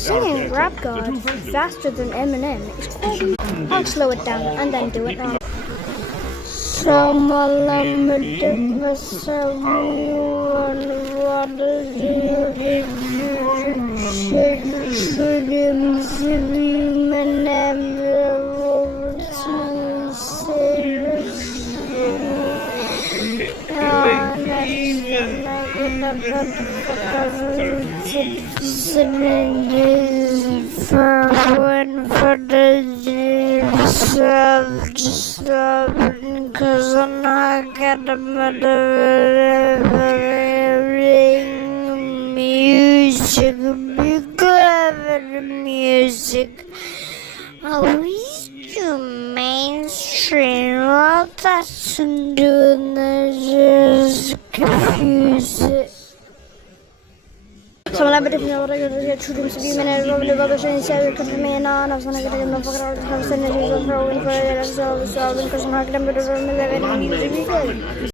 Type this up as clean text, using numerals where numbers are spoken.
Singing Rap God faster than Eminem is quite. I'll slow it down and then do it now. Cause I'm not gonna music, be clever music. At least you mainstream. All that's doing is just confuse it. Someone I believe in what I get to be minute of the rubbish and say, could be on. I was going to get a number of synergies of throwing for it as well. So I'm going to mark them with a room 11 and